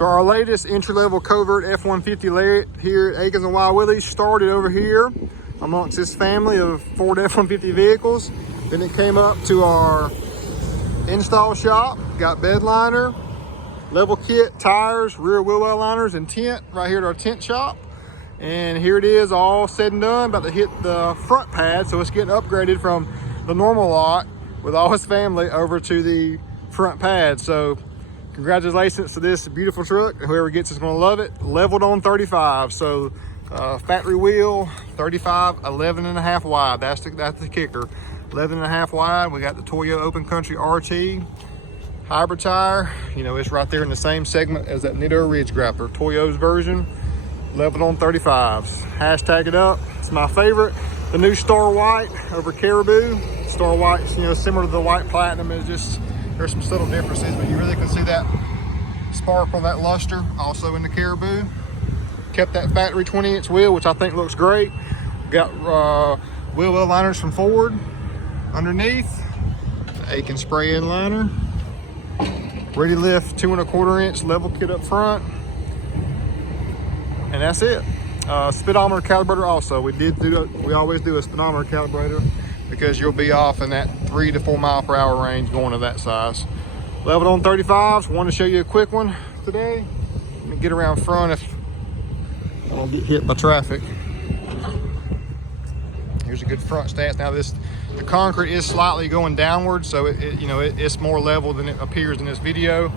So our latest entry-level covert F-150 Lariat here at Akins and Willies started over here amongst this family of Ford F-150 vehicles. Then it came up to our install shop, got bed liner, level kit, tires, rear wheel well liners, and tent right here at our tent shop. And here it is, all said and done, about to hit the front pad. So it's getting upgraded from the normal lot with all his family over to the front pad. So congratulations to this beautiful truck. Whoever gets it's gonna love it. Leveled on 35. So factory wheel, 35, 11.5 wide. That's the kicker. 11.5 wide. We got the Toyo Open Country RT hybrid tire. You know, it's right there in the same segment as that Nitto Ridge Grappler, Toyo's version. Leveled on 35s. Hashtag it up. It's my favorite. The new Star White over Caribou. Star White, you know, similar to the White Platinum. Is just, there's some subtle differences, but you really can see that sparkle, that luster, also in the Caribou. Kept that factory 20-inch wheel, which I think looks great. Got wheel well liners from Ford underneath. The Akins spray-in liner. Ready lift 2.25-inch level kit up front. And that's it. Speedometer calibrator also. We always do a speedometer calibrator because you'll be off in that 3 to 4 mile per hour range going to that size. Leveled on 35s. Want to show you a quick one today. Let me get around front if I don't get hit by traffic. Here's a good front stance. Now the concrete is slightly going downward, so it's more level than it appears in this video.